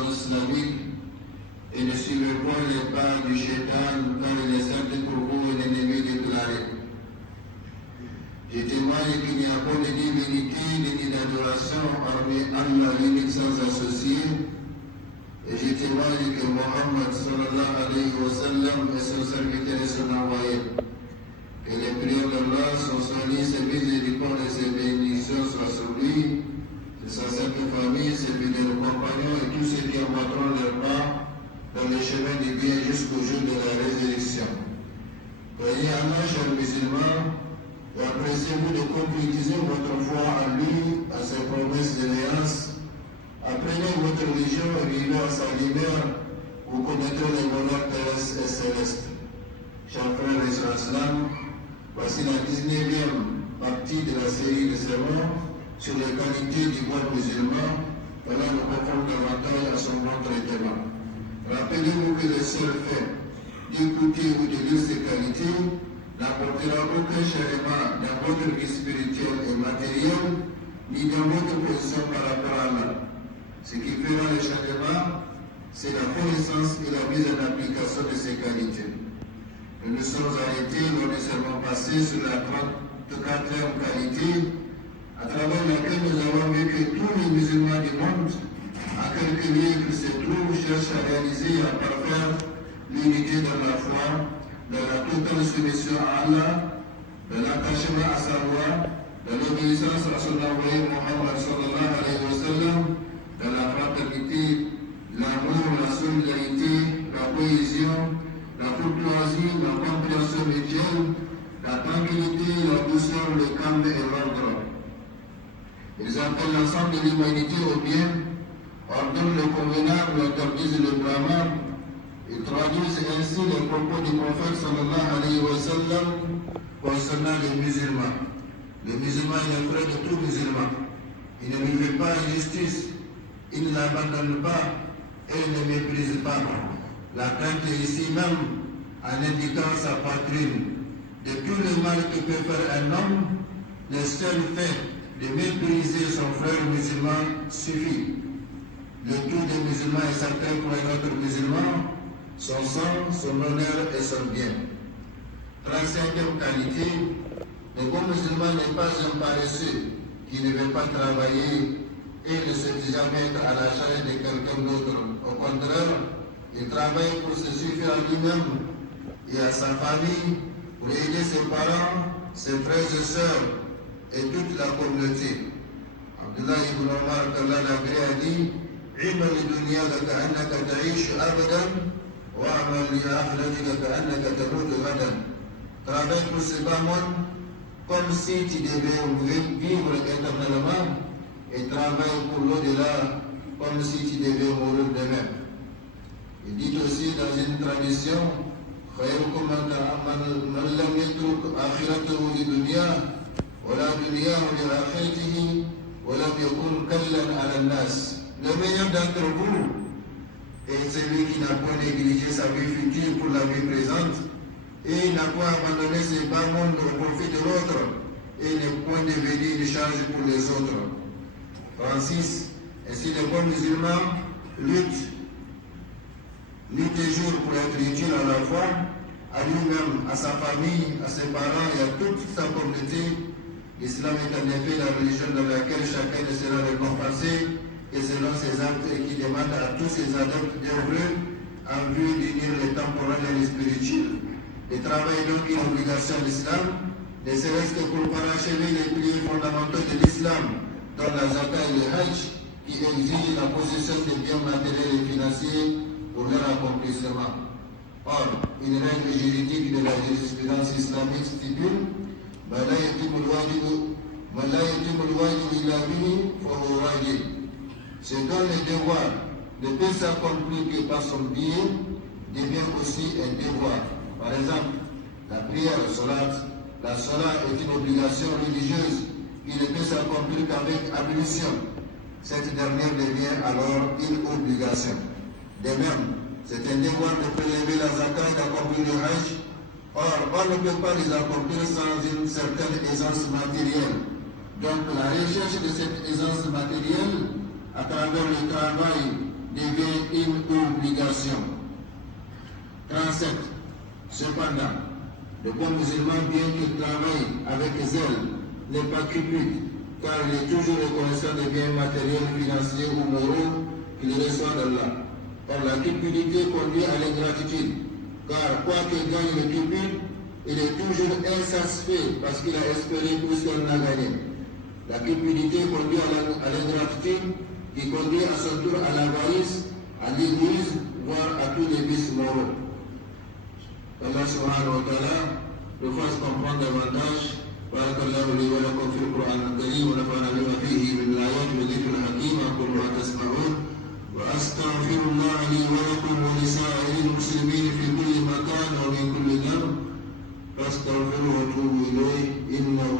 religion islamique et ne suivez point les pas du shaitan, car il est certes pour vous un ennemi déclaré. Je témoigne qu'il n'y a pas de divinité ni d'adoration hormis Allah l'unique sans associé. Et je témoigne que Mohammed sallallahu alayhi wa sallam est son serviteur et son envoyé. Que les prières d'Allah, son salut, ses miséricordes et ses bénédictions soient sur lui, sur sa sainte famille, ses fidèles compagnons et tous ceux qui emboîteront leur pas dans le chemin du bien jusqu'au jour de la résurrection. Croyez Allah, chers musulmans, et appréciez-vous de concrétiser votre foi en lui, à ses promesses d'alliance. Apprenez votre religion et vivez à sa lumière, vous connaîtrez les bonheurs terrestres et célestes. Chers frères et sœurs islam, voici la 19e partie de la série de sermons sur les qualités du bon musulman, pendant nous répondre davantage à son bon traitement. Rappelez-vous que le seul fait d'écouter ou de lire ces qualités n'apportera aucun changement dans votre vie spirituelle et matérielle, ni dans votre position par rapport à Allah. Ce qui fera le changement, c'est la connaissance et la mise en application de ces qualités. Nous nous sommes arrêtés lors du sermon passé sur la 34e qualité, à travers laquelle nous avons vu que tous les musulmans du monde, à quelque lieu qu'ils se trouvent, cherchent à réaliser et à parfaire l'unité dans la foi, dans la totale soumission à Allah, dans l'attachement à sa loi, dans l'obéissance à son envoyé Mohammed sallallahu alayhi wa sallam, dans la fraternité, l'amour, la solidarité, la cohésion, la courtoisie, la compréhension mutuelle, la tranquillité, la douceur, le calme et l'ordre. Ils appellent l'ensemble de l'humanité au bien, ordonnent le convenable, interdisent le blâmable. Ils traduisent ainsi les propos du prophète sallallahu alayhi wa sallam concernant les musulmans. Le musulman est le frère de tout musulman. Il ne lui fait pas injustice, il ne l'abandonne pas et il ne méprise pas. La crainte est ici même en indiquant sa poitrine. De tout le mal que peut faire un homme, le seul fait de mépriser son frère musulman suffit. Le tout des musulmans est sacré pour un autre musulman, son sang, son honneur et son bien. 35e qualité, le bon musulman n'est pas un paresseux qui ne veut pas travailler et ne se dit jamais être à la charge de quelqu'un d'autre. Au contraire, il travaille pour se suffire à lui-même et à sa famille, pour aider ses parents, ses frères et sœurs et toute la communauté. Abdullah ibn Omar, qu'Allah l'a dit, عمل لدنياك كأنك تعيش أبدا وأعمل لآخرتك كأنك تموت غدا. Travaille pour ce bas monde comme si tu devais vivre éternellement et travaille pour l'au-delà comme si tu devais mourir demain. Il dit aussi dans une tradition, خيركم من لم يترك آخرته لدنيا ولا دنياه لآخرته ولم يكن كلا على الناس. Le meilleur d'entre vous est celui qui n'a pas négligé sa vie future pour la vie présente et n'a pas abandonné ses bas mondes au profit de l'autre et n'est point devenu une charge pour les autres. Francis, ainsi le bon musulman lutte toujours pour être utile à la fois à lui-même, à sa famille, à ses parents et à toute sa communauté. L'islam est en effet la religion dans laquelle chacun sera récompensé et selon ses actes et qui demande à tous ses adeptes d'œuvrer en vue d'unir les temporels et les spirituels. Le travail est donc une obligation de l'islam, ne serait-ce que pour parachever les piliers fondamentaux de l'islam, dans la zakat et le hajj, qui exigent la possession des biens matériels et financiers pour leur accomplissement. Or, une règle juridique de la jurisprudence islamique stipule « Ma la yatimul wajib illa bihi fahuwa wajib ». Ce dont le devoir ne peut s'accomplir que par son biais devient aussi un devoir. Par exemple, la prière, la salat est une obligation religieuse qui ne peut s'accomplir qu'avec ablution. Cette dernière devient alors une obligation. De même, c'est un devoir de prélever la zakat et d'accomplir le hajj. Or, on ne peut pas les accomplir sans une certaine aisance matérielle. Donc, la recherche de cette aisance matérielle à travers le travail devient accepte. Cependant, le bon musulman, bien qu'il travaille avec zèle, n'est pas cupide, car il est toujours reconnaissant des biens matériels, financiers ou moraux qu'il reçoit d'Allah. Or, la cupidité conduit à l'ingratitude, car quoi qu'il gagne le cupide, il est toujours insatisfait parce qu'il a espéré plus qu'on a gagné. La cupidité conduit à l'ingratitude, qui conduit à son tour à l'avarice, à l'égoïsme, voire à tous les vices moraux. Allah subhanahu wa ta'ala nous fasse comprendre davantage. بارك الله لي ولكم في القرآن الكريم ونفعنا بما فيه من الآيات والذكر الحكيم أقول ما تسمعون وأستغفر الله لي ولكم ولسائر المسلمين في كل مكان ومن كل ذنب فاستغفروه وتوبوا إليه إنه